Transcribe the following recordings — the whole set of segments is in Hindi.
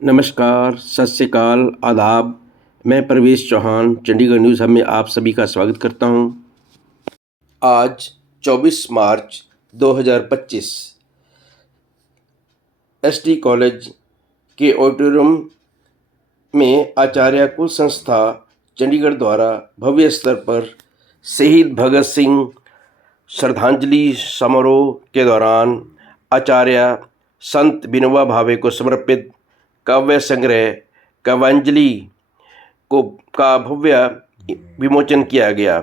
नमस्कार, सत श्री अकाल, आदाब। मैं परवेश चौहान चंडीगढ़ न्यूज़ हब में आप सभी का स्वागत करता हूं। आज 24 मार्च 2025 एसटी कॉलेज के ऑडिटोरियम में आचार्य कुल संस्था चंडीगढ़ द्वारा भव्य स्तर पर शहीद भगत सिंह श्रद्धांजलि समारोह के दौरान आचार्य संत विनोबा भावे को समर्पित काव्य संग्रह काव्यांजलि का भव्य विमोचन किया गया।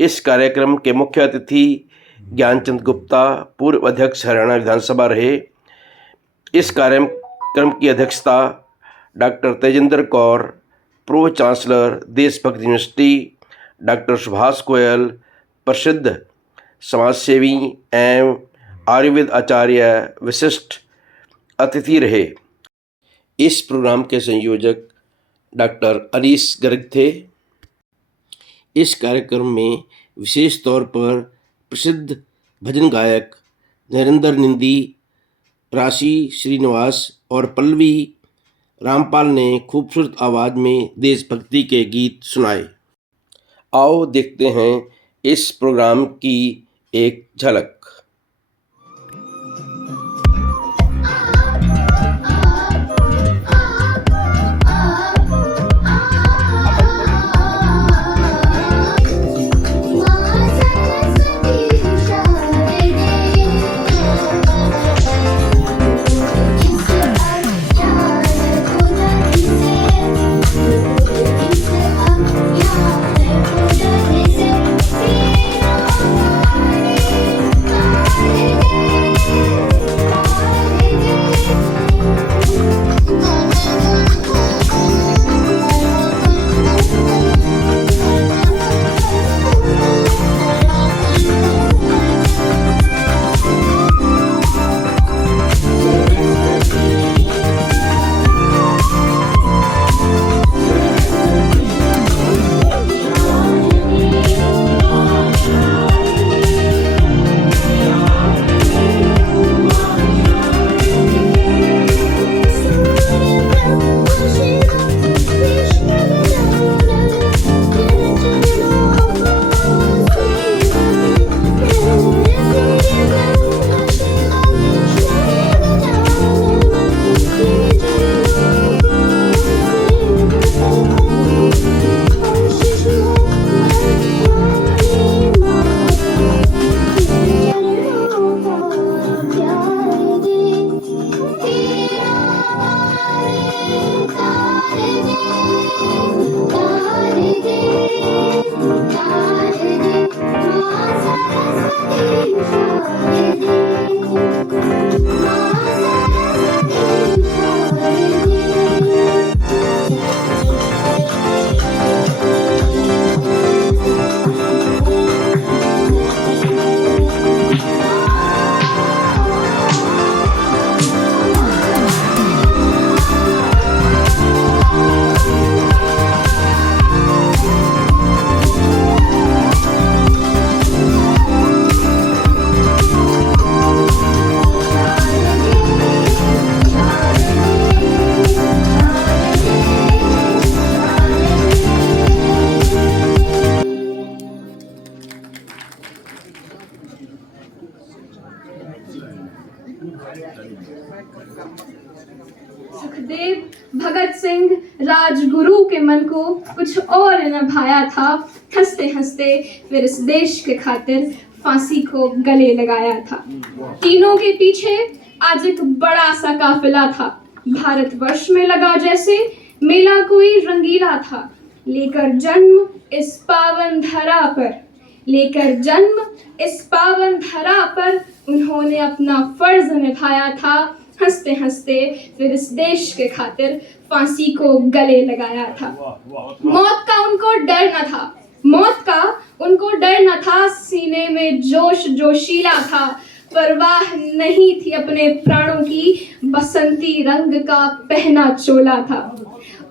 इस कार्यक्रम के मुख्य अतिथि ज्ञानचंद गुप्ता, पूर्व अध्यक्ष हरियाणा विधानसभा रहे। इस कार्यक्रम की अध्यक्षता doctor Tejendra Kaur, pro chancellor देशभक्त यूनिवर्सिटी, डॉक्टर सुभाष गोयल, प्रसिद्ध समाजसेवी एवं आयुर्वेद आचार्य विशिष्ट अतिथि रहे। इस प्रोग्राम के संयोजक डॉक्टर अनीस गर्ग थे। इस कार्यक्रम में विशेष तौर पर प्रसिद्ध भजन गायक नरेंद्र निंदी, राशि श्रीनिवास और पल्लवी रामपाल ने खूबसूरत आवाज़ में देशभक्ति के गीत सुनाए। आओ देखते हैं इस प्रोग्राम की एक झलक। सुखदेव भगत सिंह राजगुरु के मन को कुछ और न भाया था। हंसते हंसते फिर इस देश के खातिर फांसी को गले लगाया था। तीनों के पीछे आज एक बड़ा सा काफिला था। भारतवर्ष में लगा जैसे मेला कोई रंगीला था। लेकर जन्म इस पावन धरा पर, लेकर जन्म इस पावन धरा पर उन्होंने अपना फर्ज निभाया था। हंसते हंसते फिर इस देश के खातिर फांसी को गले लगाया था। मौत का उनको डर न था, मौत का उनको डर न था। सीने में जोश जोशीला था, परवाह नहीं थी अपने प्राणों की। बसंती रंग का पहना चोला था।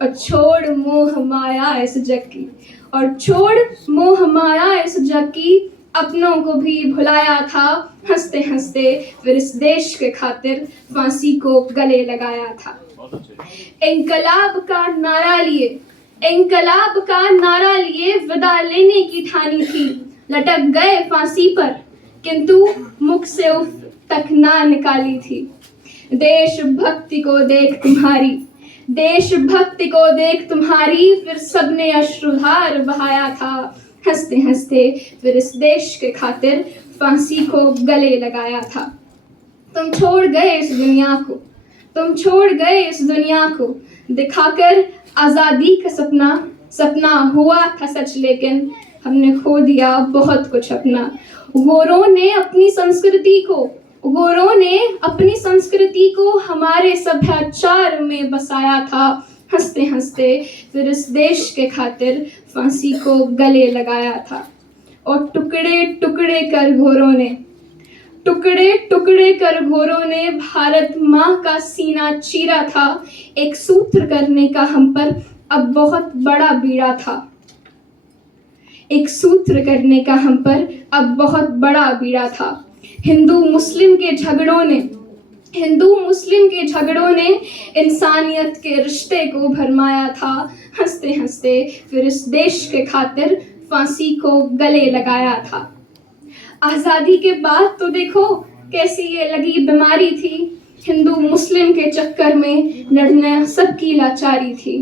और छोड़ मोह माया इस जग की, और छोड़ मोह माया इस जग की, अपनों को भी भुलाया था। हंसते हंसते फिर इस देश के खातिर फांसी को गले लगाया था। इंकलाब का नारा लिए, इंकलाब का नारा लिए विदा लेने की ठानी थी। लटक गए फांसी पर किंतु मुख से उफ तक ना निकाली थी। देशभक्ति को देख तुम्हारी, देशभक्ति को देख तुम्हारी, फिर सबने अश्रुधार बहाया था। हंसते हंसते फिर इस देश के खातिर फांसी को गले लगाया था। तुम छोड़ गए इस दुनिया को, तुम छोड़ गए इस दुनिया को, दिखाकर आजादी का सपना। सपना हुआ था सच लेकिन हमने खो दिया बहुत कुछ अपना। गोरों ने अपनी संस्कृति को, गोरों ने अपनी संस्कृति को हमारे सभ्याचार में बसाया था। हंसते हंसते फिर इस देश के खातिर फांसी को गले लगाया था। और टुकड़े टुकड़े कर घोरों ने, टुकड़े टुकड़े कर घोरों ने भारत माँ का सीना चीरा था। एक सूत्र करने का हम पर अब बहुत बड़ा बीड़ा था। एक सूत्र करने का हम पर अब बहुत बड़ा बीड़ा था। हिंदू मुस्लिम के झगड़ों ने, हिंदू मुस्लिम के झगड़ों ने इंसानियत के रिश्ते को भरमाया था। हंसते हंसते फिर इस देश के खातिर फांसी को गले लगाया था। आज़ादी के बाद तो देखो कैसी ये लगी बीमारी थी। हिंदू मुस्लिम के चक्कर में लड़ना सबकी लाचारी थी।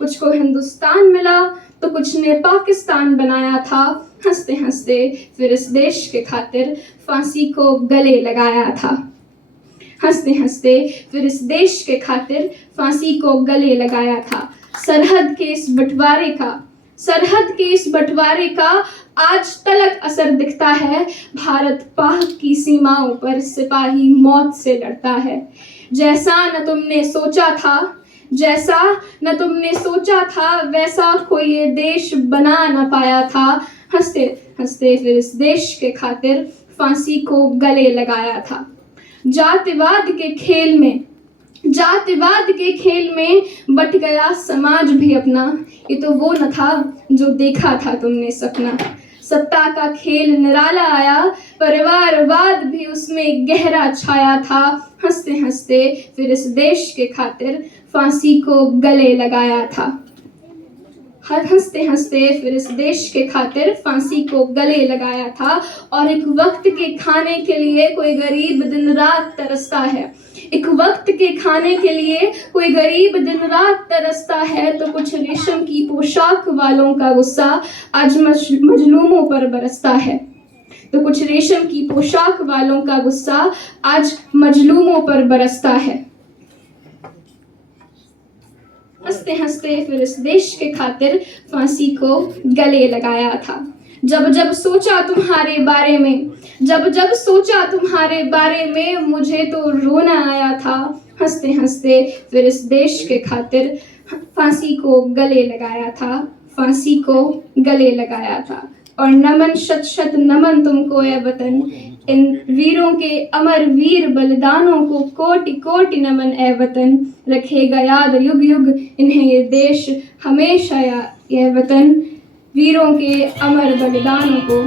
कुछ को हिंदुस्तान मिला तो कुछ ने पाकिस्तान बनाया था। हंसते हंसते फिर इस देश के खातिर फांसी को गले लगाया था। हंसते हंसते फिर इस देश के खातिर फांसी को गले लगाया था। सरहद के इस बंटवारे का, सरहद के इस बंटवारे का आज तलक असर दिखता है। भारत पाक की सीमाओं पर सिपाही मौत से लड़ता है। जैसा न तुमने सोचा था, जैसा न तुमने सोचा था, वैसा कोई ये देश बना न पाया था। हंसते हंसते फिर इस देश के खातिर फांसी को गले लगाया था। जातिवाद के खेल में, जातिवाद के खेल में बट गया समाज भी अपना। ये तो वो न था जो देखा था तुमने सपना। सत्ता का खेल निराला आया, परिवारवाद भी उसमें गहरा छाया था। हंसते हंसते फिर इस देश के खातिर फांसी को गले लगाया था। हंसते हंसते फिर इस देश के खातिर फांसी को गले लगाया था। और एक वक्त के खाने के लिए कोई गरीब दिन रात तरसता है, एक वक्त के खाने के लिए कोई गरीब दिन रात तरसता है। तो कुछ रेशम की पोशाक वालों का गुस्सा आज मजलूमों पर बरसता है। तो कुछ रेशम की पोशाक वालों का गुस्सा आज मजलूमों पर बरसता है। हंसते हंसते फिर इस देश के खातिर फांसी को गले लगाया था। जब जब सोचा तुम्हारे बारे में, जब जब सोचा तुम्हारे बारे में, मुझे तो रोना आया था। हंसते हंसते फिर इस देश के खातिर फांसी को गले लगाया था, फांसी को गले लगाया था। और नमन शत शत नमन तुमको ए वतन, इन वीरों के अमर वीर बलिदानों को कोटि कोटि नमन ए वतन। रखेगा याद युग युग इन्हें ये देश हमेशा ये वतन। वीरों के अमर बलिदानों को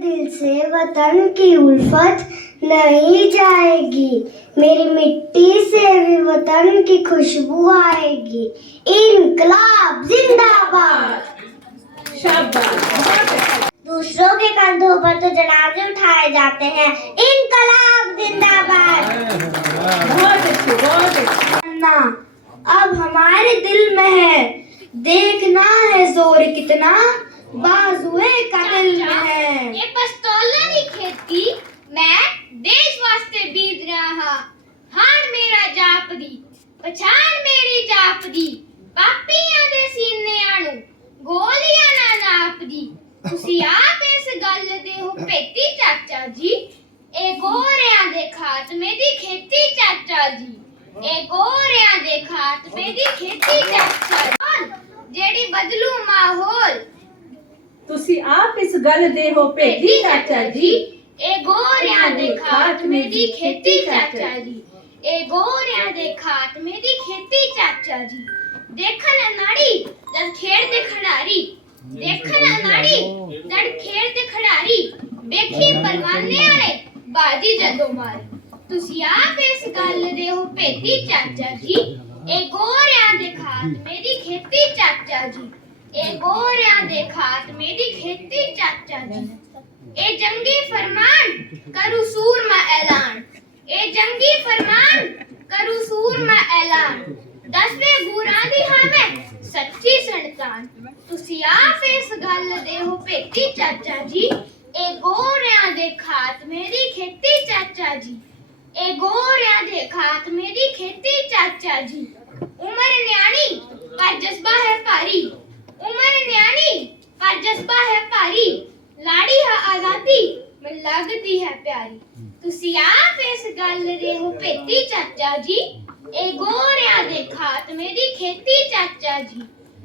दिल से वतन की उल्फत नहीं जाएगी, मेरी मिट्टी से भी वतन की खुशबू आएगी। इनकलाब जिंदाबाद। दूसरों के कंधों पर तो जनाजे उठाए जाते हैं, इनकलाब जिंदाबाद। ना अब हमारे दिल में है, देखना है जोर कितना बाजुए कत्ल में है। ये पिस्तौलां दी खेती मैं देश वास्ते बीत रहा, हाण मेरा जापदी पछाण मेरी जापदी, पापियां दे सीनिਆਂ ਨੂੰ ਗੋਲੀਆਂ ਨਾ ਨਾਪਦੀ। ਤੁਸੀਂ ਆਪ ਇਸ ਗੱਲ ਦੇ ਹੋ ਭੇਤੀ ਚਾਚਾ ਜੀ, ਇਹ ਗੋਰਿਆਂ ਦੇ ਖਾਤਮੇ ਦੀ ਖੇਤੀ ਚਾਚਾ ਜੀ, ਇਹ ਗੋਰਿਆਂ ਦੇ ਖਾਤਮੇ ਦੀ ਖੇਤੀ ਚਾਚਾ ਜੀ, ਜਿਹੜੀ ਬਦਲੂ ਮਾਹੌਲ। ਤੁਸੀਂ ਆਪ ਇਸ ਗੱਲ ਦੇ ਹੋ ਭੇਦੀ ਚਾਚਾ ਜੀ, ਇਹ ਗੋਰਿਆਂ ਦੇ ਖਾਤਮੇ ਦੀ ਖੇਤੀ ਚਾਚਾ ਜੀ, ਇਹ ਗੋਰਿਆਂ ਦੇ ਖਾਤਮੇ ਦੀ ਖੇਤੀ ਚਾਚਾ ਜੀ। ਦੇਖਣ ਅਨਾੜੀ ਜਦ ਖੇਡਦੇ ਖਿਡਾਰੀ, ਦੇਖਣ ਅਨਾੜੀ ਜਦ ਖੇਡਦੇ ਖਿਡਾਰੀ, ਵੇਖੀ ਪਰਵਾਨੇ ਵਾਲੇ ਬਾਜੀ ਜਦੋਂ ਮਾਰੀ। ਤੁਸੀਂ ਆਪ ਇਸ ਗੱਲ ਦੇ ਹੋ ਭੇਤੀ ਚਾਚਾ ਜੀ, ਇਹ ਗੋਰਿਆਂ ਦੇ ਖਾਤਮੇ ਦੀ ਖੇਤੀ ਚਾਚਾ ਜੀ, ਇਹ ਗੋਰਿਆਂ ਦੇ ਖਾਤਮੇ ਦੀ ਖੇਤੀ ਚਾਚਾ ਜੀ। ਇਹ ਜੰਗੀ ਫਰਮਾਨ ਕਰੂ ਸੂਰਮਾ ਐਲਾਨ, ਇਹ ਜੰਗੀ ਫਰਮਾਨ ਕਰੂ ਸੂਰਮਾ ਐਲਾਨ। 10ਵੇਂ ਗੁਰਾਂ ਦੀ ਹਾਂ ਮੈਂ ਸੱਚੀ ਸੰਤਾਨ। ਤੁਸੀਂ ਆਪ ਇਸ ਗੱਲ ਦੇ ਹੋ ਭੇਤੀ ਚਾਚਾ ਜੀ, ਇਹ ਗੋਰਿਆਂ ਦੇ ਖਾਤਮੇ ਦੀ ਖੇਤੀ ਚਾਚਾ ਜੀ, ਇਹ ਗੋਰਿਆਂ ਦੇ ਖਾਤਮੇ ਦੀ ਖੇਤੀ ਚਾਚਾ ਜੀ। ਉਮਰ ਨਿਆਣੀ ਪਰ ਜਜ਼ਬਾ ਹੈ ਭਾਰੀ, ਉਮਰ ਨਿਆਣੀ ਪਰ ਜਜ਼ਬਾ ਹੈ ਭਾਰੀ, ਲਾੜੀ ਹੈ ਆਜ਼ਾਦੀ ਮੈਨੂੰ ਲੱਗਦੀ ਹੈ ਪਿਆਰੀ। ਤੁਸੀਂ ਆਪ ਇਸ ਗੱਲ ਦੇ ਹੋ ਭੇਤੀ ਚਾਚਾ ਜੀ, ਇਹ ਗੋਰਿਆਂ ਦੇ ਖਾਤਮੇ ਦੀ ਖੇਤੀ ਚਾਚਾ ਜੀ,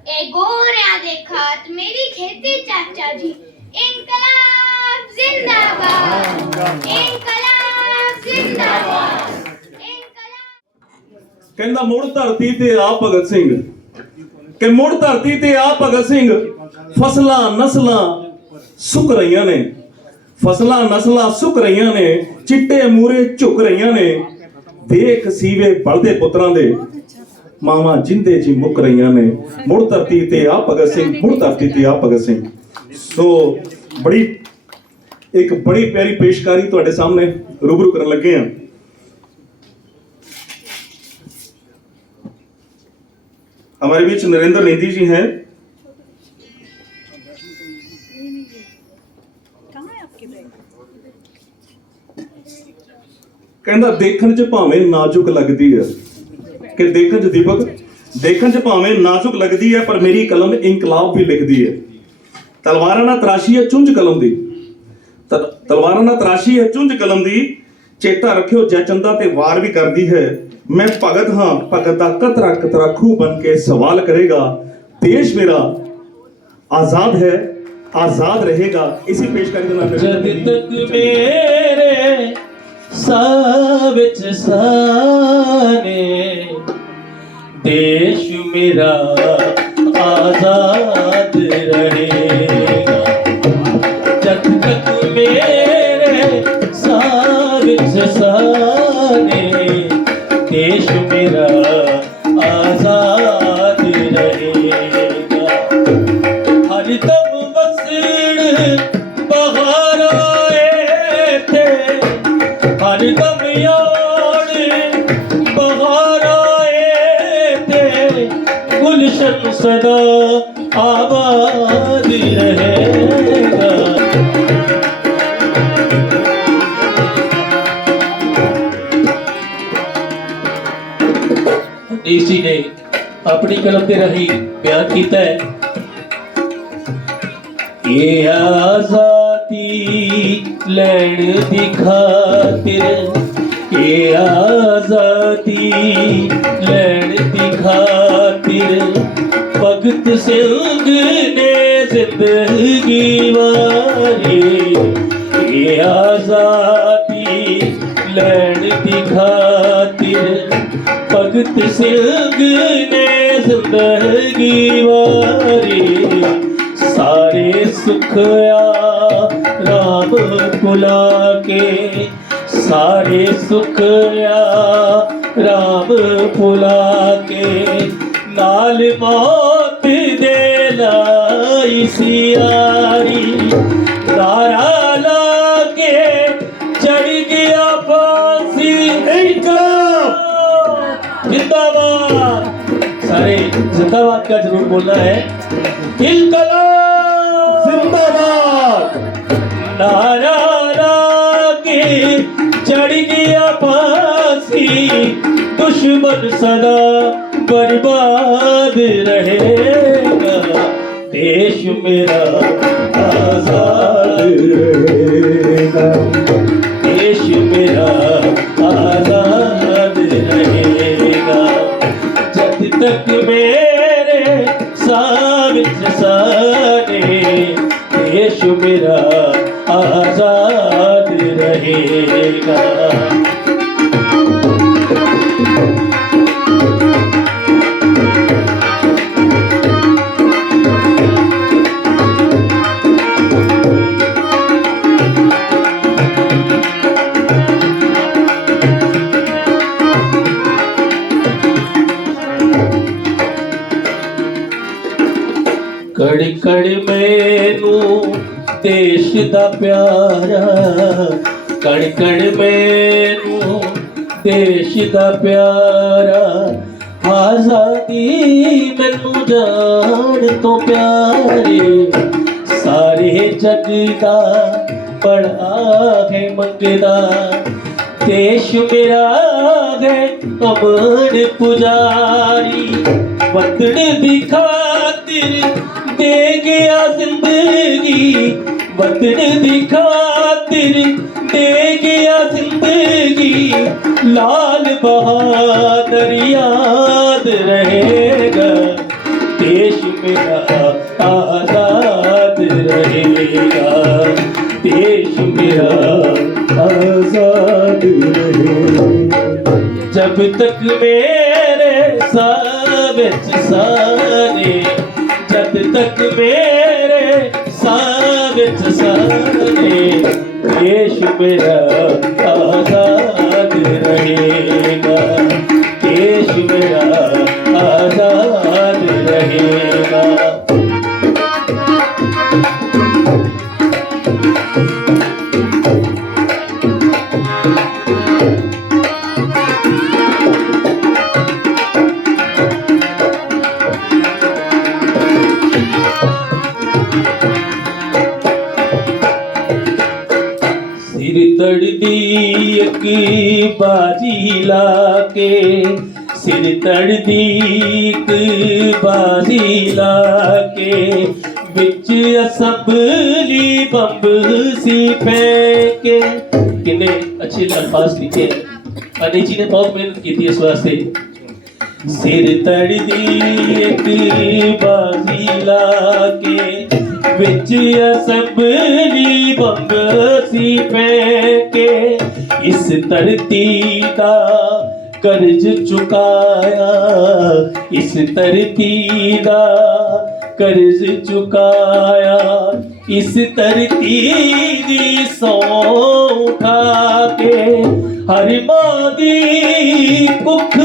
ਇਹ ਗੋਰਿਆਂ ਦੇ ਖਾਤਮੇ ਦੀ ਖੇਤੀ ਚਾਚਾ ਜੀ। ਇਨਕਲਾਬ ਜ਼ਿੰਦਾਬਾਦ, ਇਨਕਲਾਬ ਜ਼ਿੰਦਾਬਾਦ, ਇਨਕਲਾਬ। ਕਹਿੰਦਾ ਮੁੜ ਧਰਤੀ ਤੇ ਆ ਭਗਤ ਸਿੰਘ, ਕਿ ਮੁੜ ਧਰਤੀ ਤੇ ਆ ਭਗਤ ਸਿੰਘ, ਫਸਲਾਂ ਨਸਲਾਂ ਸੁੱਕ ਰਹੀਆਂ ਨੇ, ਫਸਲਾਂ ਨਸਲਾਂ ਸੁੱਕ ਰਹੀਆਂ ਨੇ, ਚਿੱਟੇ ਮੂਰੇ ਝੁਕ ਰਹੀਆਂ ਨੇ, ਦੇਖ ਸੀਵੇ ਬਲਦੇ ਪੁੱਤਰਾਂ ਦੇ, ਮਾਵਾਂ ਜਿੰਦੇ ਜੀ ਮੁੱਕ ਰਹੀਆਂ ਨੇ। ਮੁੜ ਧਰਤੀ ਤੇ ਆ ਭਗਤ ਸਿੰਘ, ਮੁੜ ਧਰਤੀ ਤੇ ਆ ਭਗਤ ਸਿੰਘ। ਸੋ ਇੱਕ ਬੜੀ ਪਿਆਰੀ ਪੇਸ਼ਕਾਰੀ ਤੁਹਾਡੇ ਸਾਹਮਣੇ ਰੂਬਰੂ ਕਰਨ ਲੱਗੇ ਹਾਂ। हमारे बीच नरेंद्र नेंदी जी हैं। ਕਹਿੰਦਾ ਦੇਖਣ ਚ ਭਾਵੇਂ ਨਾਜ਼ੁਕ ਲੱਗਦੀ ਹੈ, ਕਿ ਦੇਖਣ ਚ ਦੀਪਕ ਦੇਖਣ ਚ ਭਾਵੇਂ ਨਾਜ਼ੁਕ ਲੱਗਦੀ ਹੈ, ਪਰ ਮੇਰੀ ਕਲਮ ਇਨਕਲਾਬ ਵੀ ਲਿਖਦੀ ਹੈ। ਤਲਵਾਰਾਂ ਨਾਲ ਤਰਾਸ਼ੀ ਹੈ ਚੁੰਝ ਕਲਮ ਦੀ, ਤਲਵਾਰਾਂ ਨਾਲ ਤਰਾਸ਼ੀ ਹੈ ਚੁੰਝ ਕਲਮ ਦੀ, ਚੇਤਾ ਰੱਖਿਓ ਜੈਚੰਦਾ ਤੇ ਵਾਰ ਵੀ ਕਰਦੀ ਹੈ। मैं भगत हाँ, भगत का कतरा कतरा खूह बन के सवाल करेगा। देश मेरा आजाद है, आजाद रहेगा। इसी पेशकारी के नाम जब तक मेरे साविच साने, देश मेरा आजाद रहेगा। जब तक मेरे साविच साने, देश मेरा आजाद रहेगा। हर दम बसड़ बहार आए थे, हर दम यार बहार आए थे, गुलशन सदा आबाद रहेगा। इसी ने अपनी कलम के राही बयान किया है, ये आजादी लैण दी खातिर, ये आजादी लैण दी खातिर, भगत सिंह ने जिंदगी वारी। ये आजादी लैण दी खातिर, भगत सिंह ने जिंदगी वारी। सारे सुख आ राम भुला के सारे सुख आ राम भुला के नाल मौत दे लाई सियारी नारा लाके चढ़ गया फांसी जिंदाबाद सारे जिंदाबाद का जरूर बोलना है जिंदाबाद नारा लाके चढ़ गया फांसी दुश्मन सदा बर्बाद रहेगा देश मेरा आजाद रहेगा देश मेरा आजाद रहेगा जब तक मेरे सावित साने देश मेरा आजाद रहेगा कड़ कड़ मैनू देश दा प्यारा कड़ कड़ मैनू देश दा प्यारा आजादी मैनू जान तो प्यारे सारे जग दा बड़ा है मंगदा देश मेरा है अमन पुजारी वतन दी खातिर दे गया जिंदगी वतन दी खातिर दे गया जिंदगी लाल बहादुर याद रहेगा देश मेरा आजाद रहेगा देश मेरा आजाद रहेगा जब तक मेरे सावित साने जब तक मेरे सावित साने देश मेरा आजाद रहेगा देश मेरा आजाद रहेगा सिर तड़दी एक बाजी लाके सिर तड़दी एक बाजी लाके बिच असम्बली बंब सी फेंके कितने अच्छे अल्फाज लिखे अनिल जी ने बहुत मेहनत की थी इस वास्ते सिर तड़दी एक बाजी लाके विच असम्बली बंब सी फेंके इस धरती का कर्ज चुकाया इस धरती का कर्ज चुकाया इस धरती दी सौ उठा के हर मां दी कुख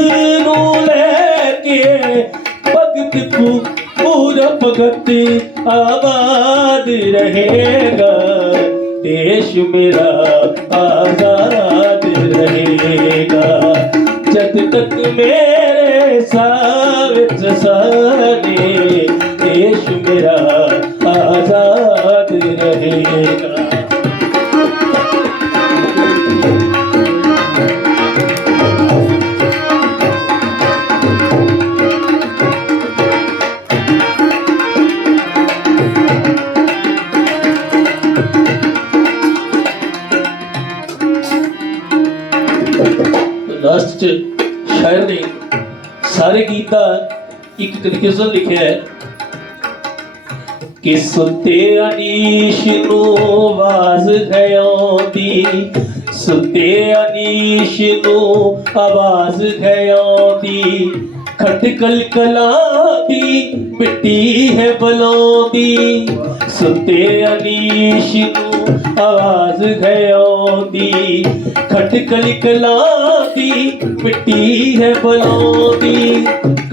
नू लेके भगत को पूरा भगत आबाद रहेगा देश मेरा आजाद रहेगा जब तक मेरे सावित साने देश मेरा आजाद रहेगा लास्ट शायर ने सारे गीत का एक कंक्लूजन लिखे है कि सुते अनीश नू आवाज गयोंदी सुते अनीश नू आवाज गयोंदी खटकल कला दी मिट्टी है बलोंदी सुते अनीश नू आवाज है आउंदी खटकल कलांदी मिट्टी है बलौंदी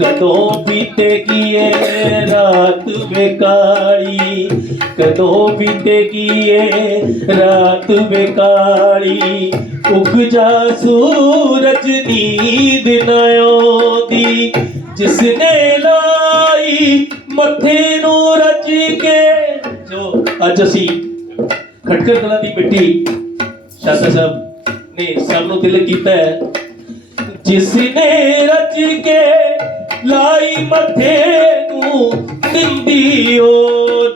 कदों बीतेगी ये रात बेकारी कदों बीतेगी ये रात बेकारी उग जा सूरज नींद न आउंदी जिसने लाई मथे नू रच के जो अज असी खटकर कलां दी मिट्टी शास्त्री साहब ने सब नू दिल कीता है जिसने रच के लाई मथे नू दिंदी ओ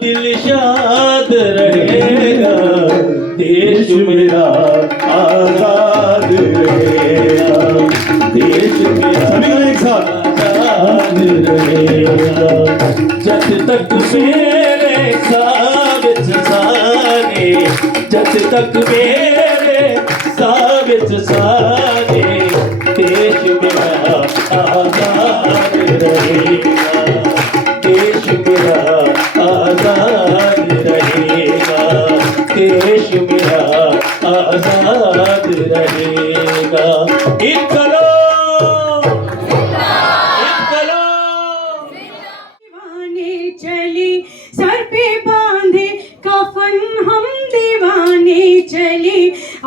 दिल शाद रहेगा देश मेरा आजाद रहेगा देश मेरा एक साथ आजाद रहेगा जब तक मेरे साबित सारे जब तक मेरे साबित सारे देश मेरा आजाद रहेगा देश मेरा आजाद रहेगा देश मेरा आजाद रहेगा इनकलाब इनकलाब दीवाने चली सर पे बांधे कफन हम दीवाने चले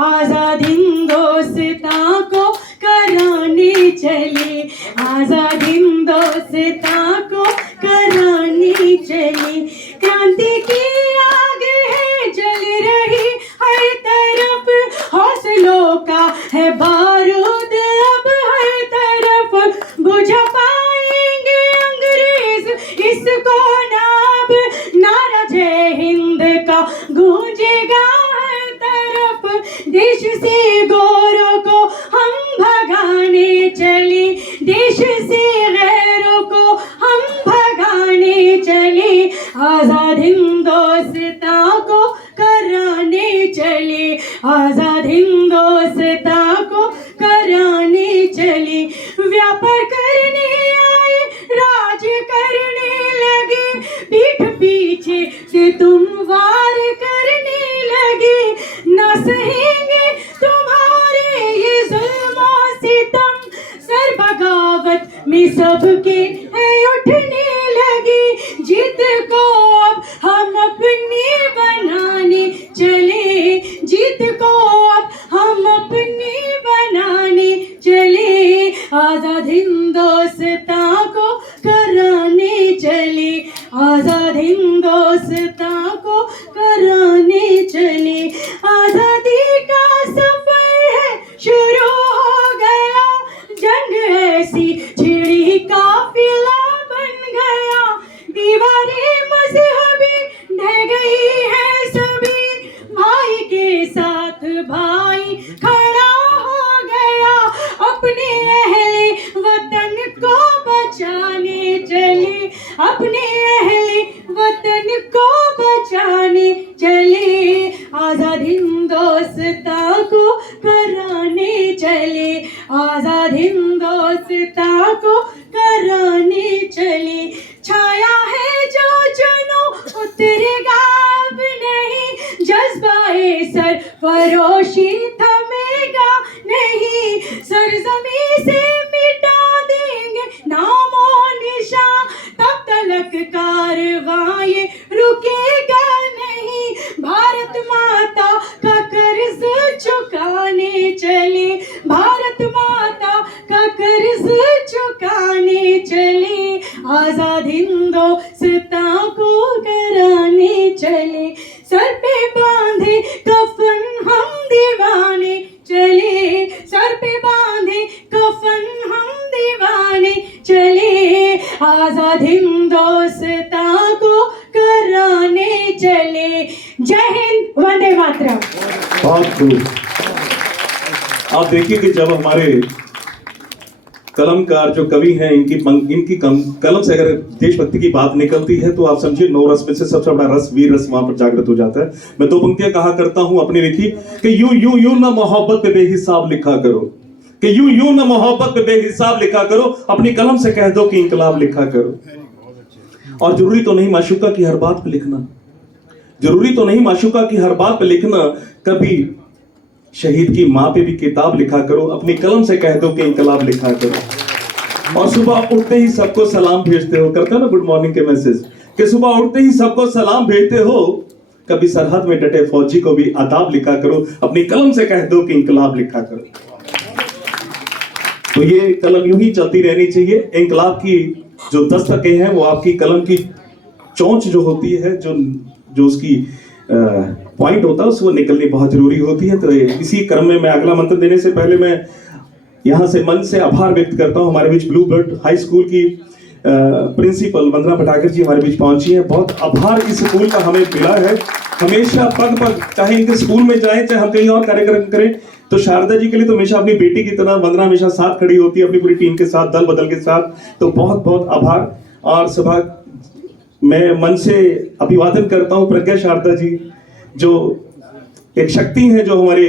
आजाद हिंदुस्तान को कराने चले आजाद हिंदुस्तान को कराने चले क्रांति की आग है जल रही हर तरफ हौसलों का है बारूद अब हर तरफ बुझा पाएंगे अंग्रेज इसको नाब नारा जय हिंद का गूंजेगा हर तरफ देश से गोरों को हम भगाने चले देश से गैरों को हम भगाने चले आजाद हिंदुस्तान को कराने चले आजाद हिंदुस्तान को कराने चले व्यापार करने आए राज करने लगे पीठ पीछे से तुम वार करने लगे न सहेंगे तुम्हारे ये जुल्म और सितम सर बगावत में सबके है उठने लगे जिद को अब हम अपनी बनाने चले जिद को अब हम अपनी बनाने चले आजाद हिंदुस्तान को कराने चले आजाद हिंदुस्तान को कराने चले आजादी का सफर है शुरू हो गया जंग ऐसी छिड़ी काफिला बन गया दीवारें मजहबी ढह गई है सभी भाई के साथ भाई खड़ा हो गया अपने अहले वतन को बचाने चले अपने अहले वतन को बचाने चले आजाद हिंदुस्तान को कराने चले आजाद हिंदुस्तान को कराने चले छाया है जो चुनो उतरेगा अब नहीं जज्बाए सर फरोशी थमेगा नहीं सरजमी से मिटा देंगे नामो निशान तब तलक कारवाई रुकेगा नहीं भारत माता का कर्ज चुकाने चले भारत माता का कर्ज चुकाने चले आजाद हिंदुस्तान को कराने चले सर पे बांधे कफन हम दीवाने चले सर पे बांधे कफन हम दीवाने चले आजाद हिंदुस्तान को कराने चले जय हिंद वंदे मातरम। बहुत खूब। आप देखिए कि जब हमारे कलमकार जो कवि हैं इनकी कलम से अगर देशभक्ति की बात निकलती है तो आप समझिए 9 रस में से सबसे बड़ा रस वीर रस वहां पर जागृत हो जाता है। मैं 2 पंक्तियां कहा करता हूं अपनी लिखी कि यूं ना मोहब्बत पे बेहिसाब लिखा करो कि यूं ना मोहब्बत पे बेहिसाब लिखा करो अपनी कलम से कह दो कि इंकलाब लिखा करो। और जरूरी तो नहीं माशूका की हर बात पे लिखना जरूरी तो नहीं माशूका की हर बात पे लिखना, कभी शहीद की माँ पे भी किताब लिखा करो, अपनी कलम से कह दो कि इंकलाब लिखा करो। और सुबह उठते ही सबको सलाम भेजते हो, करते हो ना गुड मॉर्निंग के मैसेज, कि सुबह उठते ही सबको सलाम भेजते हो, कभी सरहद में डटे फौजी को भी आदाब लिखा करो, अपनी कलम से कह दो कि इंकलाब लिखा करो। तो ये कलम यूं ही चलती रहनी चाहिए। इंकलाब की जो दस्तकें हैं वो आपकी कलम की चोंच जो होती है, जो उसकी पॉइंट होता है, उसको निकलनी बहुत जरूरी होती है। तो इसी क्रम में मैं अगला मंत्र देने से पहले मैं यहाँ से मन से आभार व्यक्त करता हूँ। हमारे बीच ब्लू बर्ड हाई स्कूल की प्रिंसिपल वंदना भटाकर जी हमारे बीच पहुंची है। बहुत आभार इस स्कूल का हमें मिला है। हमेशा पग पग, चाहे इनके स्कूल में जाए चाहे हम कहीं और कार्यक्रम करें, तो शारदा जी के लिए तो हमेशा अपनी बेटी की तरह वंदना हमेशा साथ खड़ी होती है, अपनी पूरी टीम के साथ, दल बदल के साथ। तो बहुत बहुत आभार। और सभा मैं मन से अभिवादन करता हूँ प्रज्ञा शारदा जी, जो एक शक्ति है, जो हमारे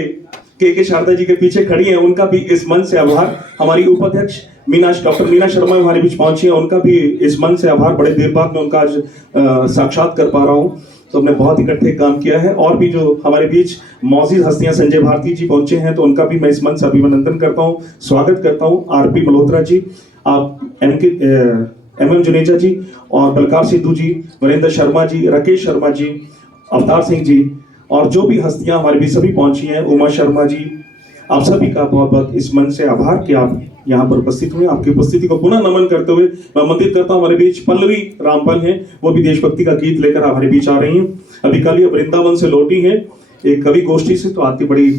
के शारदा जी के पीछे खड़ी हैं, उनका भी इस मन से आभार। हमारी उपाध्यक्ष डॉक्टर मीना शर्मा हमारे बीच पहुंची हैं, उनका भी इस मन से आभार। बड़े देर बाद मैं उनका आज साक्षात कर पा रहा हूँ, तो हमने बहुत इकट्ठे काम किया है। और भी जो हमारे बीच मौजूद हस्तियां, संजय भारती जी पहुंचे हैं, तो उनका भी मैं इस मन से अभिनंदन करता हूँ, स्वागत करता हूँ। आरपी मल्होत्रा जी, आप एम जुनेजा जी, और बलकार सिद्धू जी, वीरेंद्र शर्मा जी, राकेश शर्मा जी, अवतार सिंह जी, और जो भी हस्तियां हमारे बीच सभी पहुंची हैं, उमा शर्मा जी, आप सभी का बहुत बहुत इस मन से आभार कि आप यहाँ पर उपस्थित हुए। आपकी उपस्थिति को पुनः नमन करते हुए मैं आमंत्रित करता हूँ, हमारे बीच पल्लवी रामपाल हैं, वो भी देशभक्ति का गीत लेकर हमारे बीच आ रही हैं। अभी कल ये वृंदावन से लौटी हैं एक कवि गोष्ठी से, तो आती बड़ी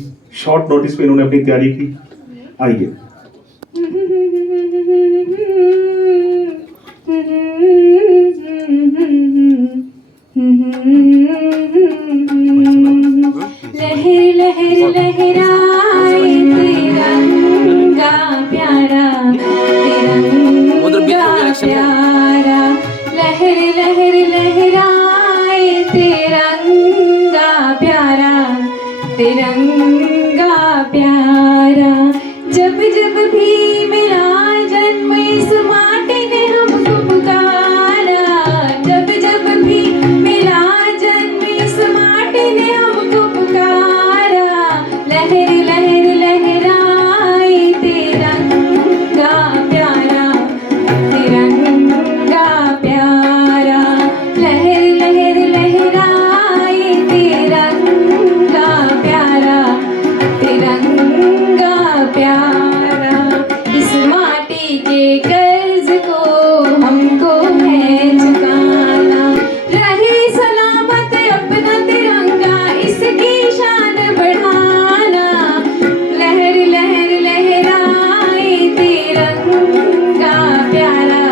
शॉर्ट नोटिस पे इन्होंने अपनी तैयारी की। आइए। लहर लहर लहराए तिरंगा प्यारा, तिरंगा प्यारा, लहर लहर लहराए तिरंगा प्यारा, तिरंगा प्यारा। जब जब भी मिला जन्म इस माटी ने हमको पुकारा, जब जब भी मिला जन्म इस माटी ने हमको पुकारा, लहर लहर लहराए तिरंगा प्यारा, तिरंगा प्यारा, लहर लहर लहराए तिरंगा प्यारा, तिरंगा प्यारा। इस माटी के कर्ज को हमको है चुकाना, रहे सलामत अपना तिरंगा इसकी शान बढ़ाना, लहर लहर लहराए तिरंगा प्यारा,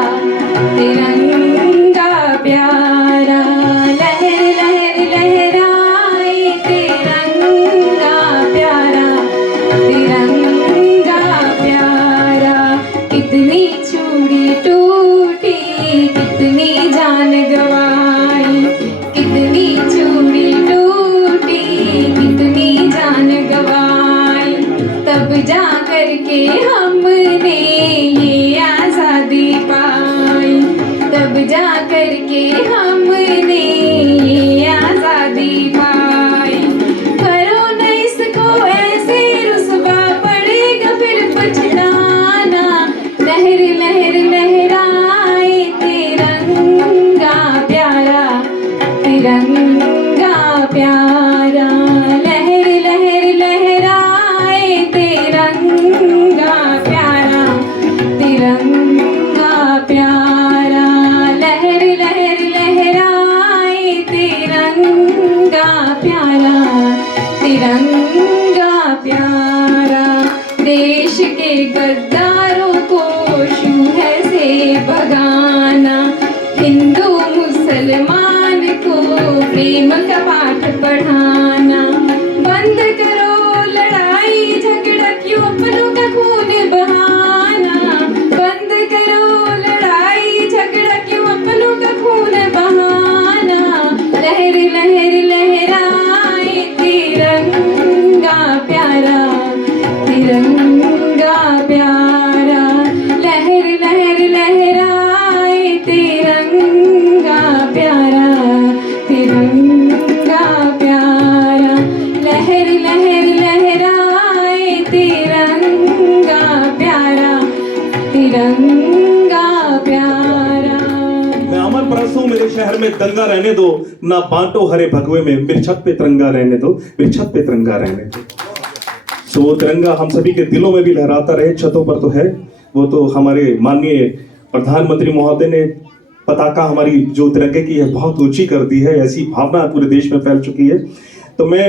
तिरंगा प्यारा, लहर लहर लहराए तिरंगा प्यारा, तिरंगा प्यारा। कितनी चूड़ी टूटी, कितनी जान गवाई, कितनी चूड़ी टूटी, कितनी जान गवाई, तब जा करके हमने ये आजादी पाई, तब जा करके हमने ये आजादी पाई। करो न इसको ऐसे रुसवा, पड़ेगा फिर पछताना, लहर लहर लहराए तिरंगा प्यारा, तिरंगा प्यारा, लहर लहर लहराए तिरंगा प्यारा, तिरंगा प्यारा, लहर लहर लहराए तिरंगा प्यारा, तिरंगा प्यारा। देश के गद्दारों को चूहे से भगाना, हिंदू मुसलमान को प्रेम का पाठ पढ़ाना, बंद करो लड़ाई झगड़ा क्यों अपनों का खून बहाना, बंद करो लड़ाई झगड़ा क्यों अपनों का खून बहाना, लहर लहर लहराए तिरंगा प्यारा, तिरंगा प्यारा, लहर लहर लहराए तिरंगा प्यारा, तिरंगा मेरे शहर में दंगा रहने दो, ना बांटो हरे भगवे में, मेरी छत पे तिरंगा रहने दो, मेरी छत पे तिरंगा रहने दो। सो वो तिरंगा हम सभी के दिलों में भी लहराता रहे, छतों पर तो है, वो तो हमारे माननीय प्रधानमंत्री महोदय ने पताका हमारी जो तिरंगे की है बहुत ऊंची कर दी है, ऐसी भावना पूरे देश में फैल चुकी है। तो मैं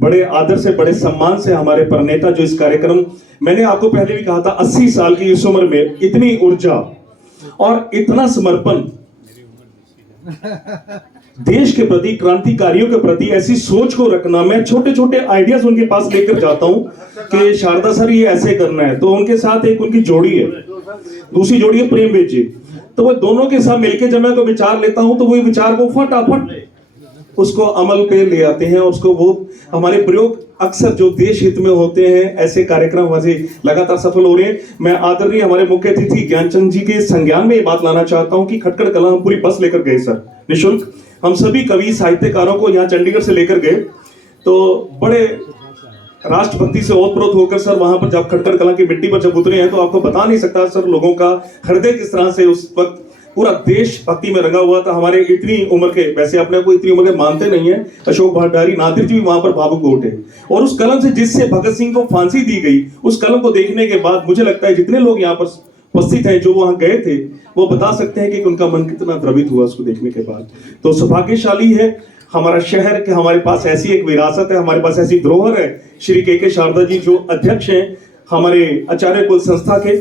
बड़े आदर से, बड़े सम्मान से हमारे प्रणेता जो इस कार्यक्रम, मैंने आपको पहले भी कहा था, 80 साल की इस उम्र में इतनी ऊर्जा और इतना समर्पण देश के प्रति, क्रांतिकारियों के प्रति ऐसी सोच को रखना, मैं छोटे छोटे आइडियाज उनके पास लेकर जाता हूं कि शारदा सर ये ऐसे करना है, तो उनके साथ एक उनकी जोड़ी है, दूसरी जोड़ी है प्रेमवेद जी, तो वो दोनों के साथ मिलकर जब मैं कोई विचार लेता हूं तो वो विचार को फटाफट उसको अमल पे ले आते हैं। उसको वो हमारे प्रयोग अक्सर जो देश हित में होते हैं, ऐसे कार्यक्रम हमारे लगातार सफल हो रहे हैं। मैं आदरणीय हमारे मुख्य अतिथि ज्ञानचंद जी के संज्ञान में ये बात लाना चाहता हूं कि खटखड़ कला हम पूरी बस लेकर गए सर, निःशुल्क। हम सभी कवि साहित्यकारों को यहाँ चंडीगढ़ से लेकर गए, तो बड़े राष्ट्रभक्ति से ओतप्रोत होकर सर वहां पर जब खटखड़ कला की मिट्टी पर जब उतरे हैं तो आपको बता नहीं सकता सर लोगों का हृदय किस तरह से उस वक्त पूरा देश भक्ति में रंगा हुआ था। हमारे इतनी उम्र के, वैसे अपने को इतनी उम्र के मानते नहीं है, अशोक भट्टाचार्य, नादिर जी भी वहां पर भावुक हो उठे, और उस कलम से जिससे भगत सिंह को फांसी दी गई, उस कलम को देखने के बाद मुझे लगता है जितने लोग यहाँ पर उपस्थित हैं जो वहां गए थे वो बता सकते हैं कि उनका मन कितना द्रवित हुआ उसको देखने के बाद। तो सौभाग्यशाली है हमारा शहर कि हमारे पास ऐसी एक विरासत है, हमारे पास ऐसी धरोहर है। श्री के शारदा जी जो अध्यक्ष हैं हमारे आचार्य कुल संस्था के,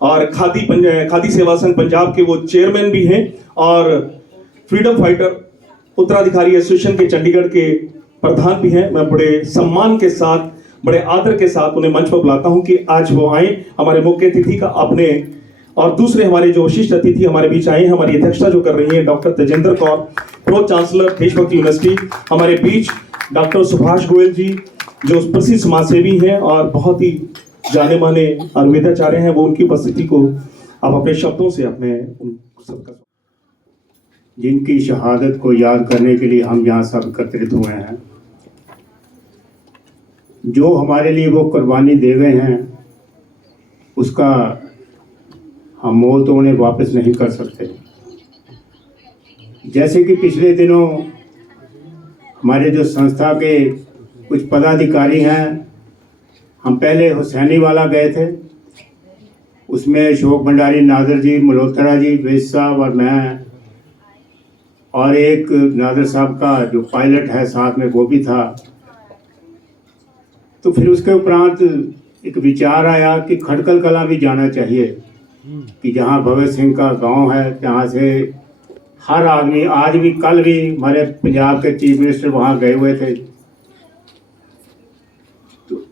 और खादी सेवा संघ पंजाब के वो चेयरमैन भी हैं, और फ्रीडम फाइटर उत्तराधिकारी एसोसिएशन के चंडीगढ़ के प्रधान भी हैं। मैं बड़े सम्मान के साथ, बड़े आदर के साथ उन्हें मंच पर बुलाता हूं कि आज वो आए, हमारे मुख्य अतिथि का अपने, और दूसरे हमारे जो विशिष्ट अतिथि हमारे बीच आए हैं, हमारी अध्यक्षता जो कर रही है doctor Tejendra Kaur, pro chancellor देशभक्ति यूनिवर्सिटी, हमारे बीच डॉक्टर सुभाष गोयल जी जो प्रसिद्ध समाजसेवी हैं और बहुत ही जाने माने आयुर्वेदाचार्य हैं, वो उनकी उपस्थिति को आप अपने शब्दों से अपने सबका, जिनकी शहादत को याद करने के लिए हम यहाँ सब एकत्रित हुए हैं, जो हमारे लिए वो कुर्बानी दे गए हैं, उसका हम मोल तो उन्हें वापस नहीं कर सकते। जैसे कि पिछले दिनों हमारे जो संस्था के कुछ पदाधिकारी हैं, हम पहले हुसैनी वाला गए थे, उसमें अशोक भंडारी, नादिर जी, मल्होत्रा जी, वैद साहब और मैं, और एक नादिर साहब का जो पायलट है साथ में वो भी था। तो फिर उसके उपरांत एक विचार आया कि खटकल कला भी जाना चाहिए, कि जहाँ भगत सिंह का गांव है, जहाँ से हर आदमी, आज भी कल भी हमारे पंजाब के चीफ मिनिस्टर वहाँ गए हुए थे। तो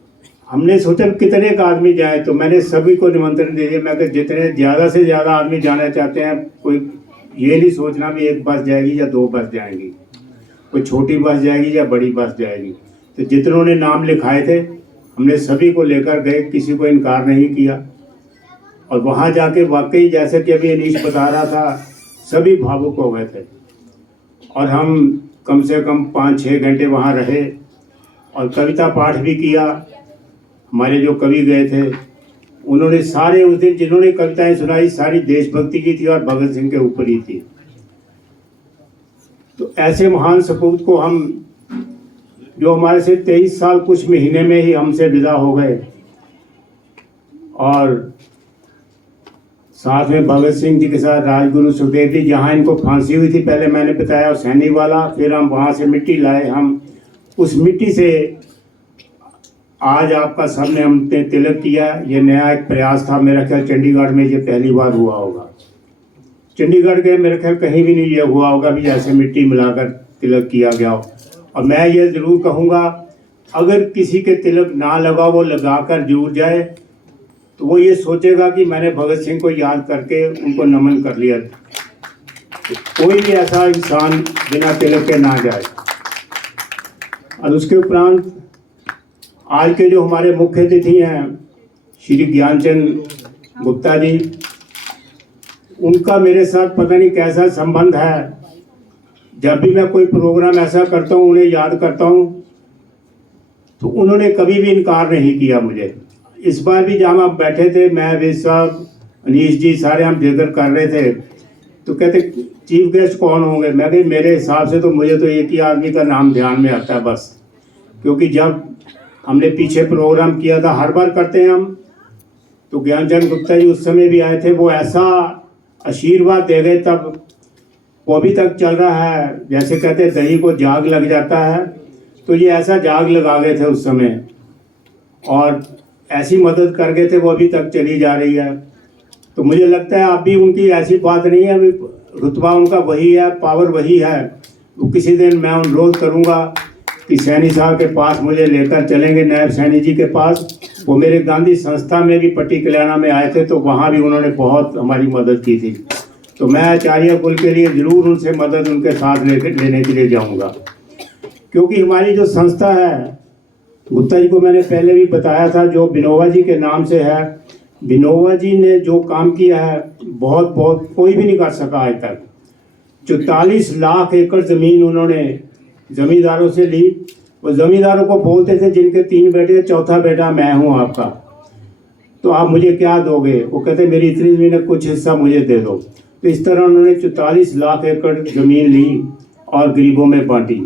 हमने सोचा कितने का आदमी जाए, तो मैंने सभी को निमंत्रण दे दिया। मैं कि जितने ज़्यादा से ज़्यादा आदमी जाना चाहते हैं, कोई ये नहीं सोचना भी एक बस जाएगी या दो बस जाएंगी, कोई छोटी बस जाएगी या बड़ी बस जाएगी। तो जितनों ने नाम लिखाए थे हमने सभी को लेकर गए, किसी को इनकार नहीं किया। और वहाँ जाके वाकई जैसे कि अभी अनीश बता रहा था, सभी भावुक हो गए थे, और हम कम से कम 5-6 घंटे वहाँ रहे और कविता पाठ भी किया। हमारे जो कवि गए थे उन्होंने सारे उस दिन जिन्होंने कविताएं सुनाई सारी देशभक्ति की थी और भगत सिंह के ऊपर ही थी। तो ऐसे महान सपूत को हम, जो हमारे से 23 साल कुछ महीने में ही हमसे विदा हो गए, और साथ में भगत सिंह जी के साथ राजगुरु सुखदेव जी, जहाँ इनको फांसी हुई थी पहले मैंने बताया सैनी वाला, फिर हम वहाँ से मिट्टी लाए। हम उस मिट्टी से आज आपका सबने हमने तिलक किया। ये नया एक प्रयास था, मेरा ख्याल चंडीगढ़ में ये पहली बार हुआ होगा। चंडीगढ़ के मेरे ख्याल कहीं भी नहीं ये हुआ होगा भी ऐसे मिट्टी मिलाकर तिलक किया गया हो। और मैं ये ज़रूर कहूँगा, अगर किसी के तिलक ना लगा वो लगाकर जरूर जाए, तो वो ये सोचेगा कि मैंने भगत सिंह को याद करके उनको नमन कर लिया। तो कोई भी ऐसा इंसान बिना तिलक के ना जाए। और उसके उपरांत आज के जो हमारे मुख्य अतिथि हैं श्री ज्ञानचंद गुप्ता जी, उनका मेरे साथ पता नहीं कैसा संबंध है। जब भी मैं कोई प्रोग्राम ऐसा करता हूँ, उन्हें याद करता हूँ, तो उन्होंने कभी भी इनकार नहीं किया मुझे। इस बार भी जहाँ हम बैठे थे, मैं, वैद साहब, अनीश जी, सारे हम जिक्र कर रहे थे, तो कहते चीफ गेस्ट कौन होंगे। मैं कही मेरे हिसाब से तो मुझे तो एक ही आदमी का नाम ध्यान में आता है बस, क्योंकि जब हमने पीछे प्रोग्राम किया था, हर बार करते हैं हम, तो ज्ञानचंद गुप्ता जी उस समय भी आए थे, वो ऐसा आशीर्वाद दे गए तब, वो अभी तक चल रहा है। जैसे कहते हैं दही को जाग लग जाता है, तो ये ऐसा जाग लगा गए थे उस समय और ऐसी मदद कर गए थे, वो अभी तक चली जा रही है। तो मुझे लगता है अभी उनकी ऐसी बात नहीं है, अभी रुतबा उनका वही है, पावर वही है। तो किसी दिन मैं अनुरोध करूंगा कि सैनी साहब के पास मुझे लेकर चलेंगे, नायब सैनी जी के पास। वो मेरे गांधी संस्था में भी पट्टी कल्याणा में आए थे, तो वहाँ भी उन्होंने बहुत हमारी मदद की थी। तो मैं आचार्य कुल के लिए ज़रूर उनसे मदद उनके साथ लेने के लिए जाऊँगा, क्योंकि हमारी जो संस्था है, गुप्ता जी को मैंने पहले भी बताया था, जो विनोबा जी के नाम से है। विनोबा जी ने जो काम किया है बहुत कोई भी नहीं कर सका आज तक। 44 लाख एकड़ ज़मीन उन्होंने ज़मींदारों से ली। वो ज़मींदारों को बोलते थे जिनके 3 बेटे, चौथा बेटा मैं हूँ आपका, तो आप मुझे क्या दोगे। वो कहते मेरी इतनी ज़मीन है, कुछ हिस्सा मुझे दे दो। तो इस तरह उन्होंने 44 लाख एकड़ ज़मीन ली और गरीबों में बांटी।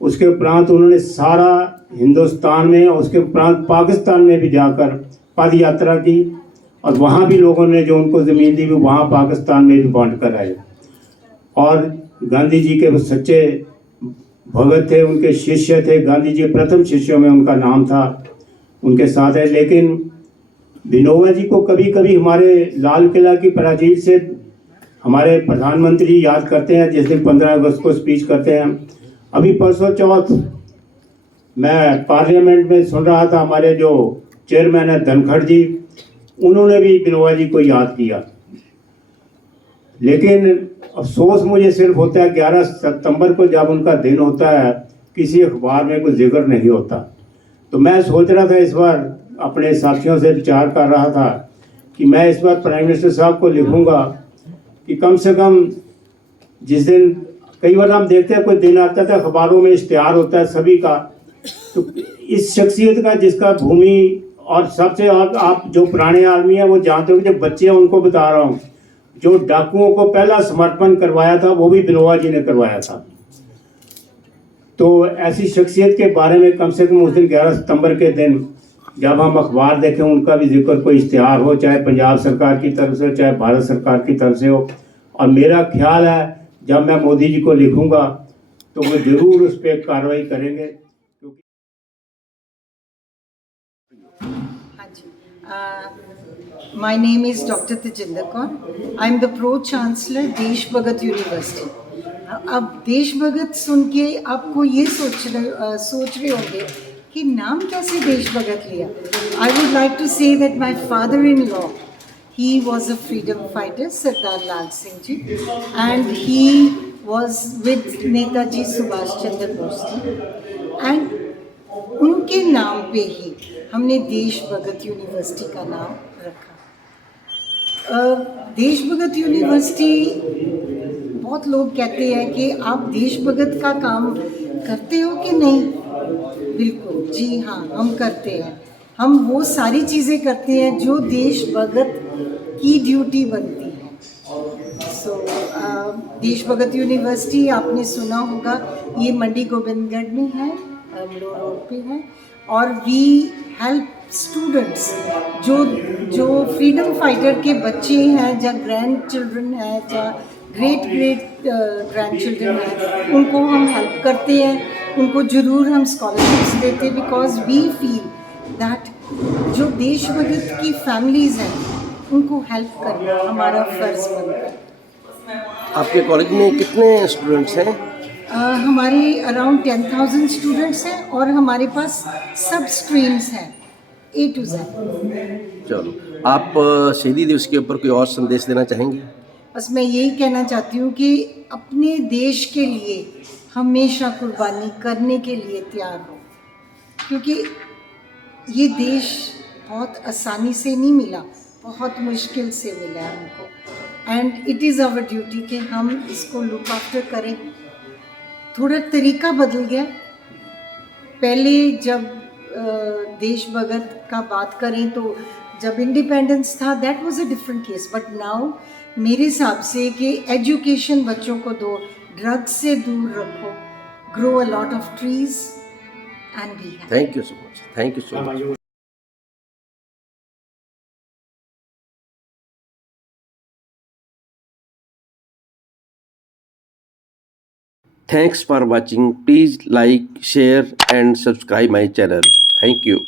उसके उपरांत उन्होंने सारा हिंदुस्तान में, उसके उपरांत पाकिस्तान में भी जाकर पद यात्रा की, और वहाँ भी लोगों ने जो उनको ज़मीन दी, वो वहाँ पाकिस्तान में भी बांट कर आए। और गांधी जी के वो सच्चे भगत थे, उनके शिष्य थे। गांधी जी प्रथम शिष्यों में उनका नाम था, उनके साथ है। लेकिन विनोबा जी को कभी कभी हमारे लाल किला की प्राचीर से हमारे प्रधानमंत्री याद करते हैं, जिस दिन 15 अगस्त को स्पीच करते हैं। अभी परसों चौथ मैं पार्लियामेंट में सुन रहा था, हमारे जो चेयरमैन है धनखड़ जी, उन्होंने भी विनोबा जी को याद किया। लेकिन अफसोस मुझे सिर्फ होता है 11 सितंबर को जब उनका दिन होता है, किसी अखबार में कोई जिक्र नहीं होता। तो मैं सोच रहा था, इस बार अपने साथियों से विचार कर रहा था कि मैं इस बार प्राइम मिनिस्टर साहब को लिखूंगा कि कम से कम जिस दिन, कई बार हम देखते हैं कोई दिन आता था, अखबारों में इश्तिहार होता है सभी का, तो इस शख्सियत का जिसका भूमि, और सबसे आप जो पुराने आदमी हैं वो जानते हो, जो बच्चे हैं उनको बता रहा हूँ, जो डाकुओं को पहला समर्पण करवाया था वो भी विनोबा जी ने करवाया था। तो ऐसी शख्सियत के बारे में कम से कम उस दिन 11 सितंबर के दिन जब हम अखबार देखें, उनका भी जिक्र, कोई इश्तिहार हो, चाहे पंजाब सरकार की तरफ से हो, चाहे भारत सरकार की तरफ से हो। और मेरा ख्याल है जब मैं मोदी जी को लिखूंगा तो वो जरूर उस पर कार्रवाई करेंगे। My name is Dr. Tejinder Kaur. I am the Pro-Chancellor देश भगत यूनिवर्सिटी। अब देश भगत सुन के आपको ये सोच रहे होंगे कि नाम कैसे देश भगत लिया। I would like to say that my father-in-law, he was a freedom fighter, Sardar Lal Singh ji, and he was with Netaji Subhash Chandra Bose ji, and उनके नाम पे ही हमने देश भगत यूनिवर्सिटी का नाम रखा। देश भगत यूनिवर्सिटी, बहुत लोग कहते हैं कि आप देश भगत का काम करते हो कि नहीं। बिल्कुल जी हाँ, हम करते हैं। हम वो सारी चीज़ें करते हैं जो देश भगत की ड्यूटी बनती है। देश भगत यूनिवर्सिटी आपने सुना होगा, ये मंडी गोविंदगढ़ में है, मलोर रोड पे है, और वी हेल्प स्टूडेंट्स जो फ्रीडम फाइटर के बच्चे हैं, या ग्रैंड चिल्ड्रन हैं, या ग्रेट ग्रैंड चिल्ड्रन हैं, उनको हम हेल्प करते हैं। उनको ज़रूर हम स्कॉलरशिप्स देते हैं, बिकॉज वी फील दैट जो देश भगत की फैमिलीज़ हैं उनको हेल्प करना हमारा फ़र्ज़ बनता है। आपके कॉलेज में कितने स्टूडेंट्स हैं? हमारे अराउंड 10,000 स्टूडेंट्स हैं, और हमारे पास सब स्ट्रीम्स हैं A to Z। चलो, आप शहीदी दिवस के ऊपर कोई और संदेश देना चाहेंगे? बस मैं यही कहना चाहती हूँ कि अपने देश के लिए हमेशा कुर्बानी करने के लिए तैयार हो, क्योंकि ये देश बहुत आसानी से नहीं मिला, बहुत मुश्किल से मिला है हमको, and it is our duty कि हम इसको लुक आफ्टर करें। थोड़ा तरीका बदल गया। पहले जब देश भगत का बात करें तो जब इंडिपेंडेंस था, that was a different case, but now मेरे हिसाब से कि एजुकेशन बच्चों को दो, ड्रग्स से दूर रखो, grow a lot of trees and be happy. Thank you so much, thank you so much. Thanks for watching. Please like, share and subscribe my channel. Thank you.